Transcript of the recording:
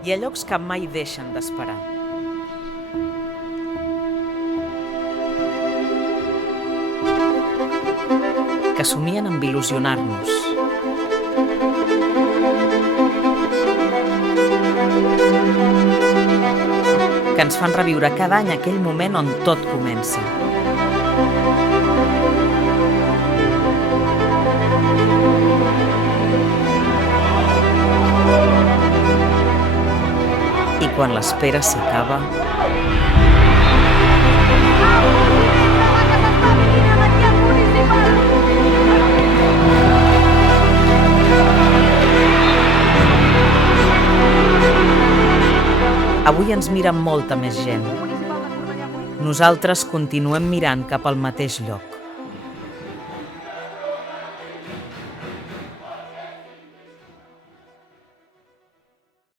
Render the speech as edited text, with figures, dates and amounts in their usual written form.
Hi ha llocs que mai deixen d'esperar. Que somien amb il·lusionar-nos. Que ens fan reviure cada any aquell moment on tot comença. I quan l'espera s'acaba... Avui ens mira molta més gent. Nosaltres continuem mirant cap al mateix lloc.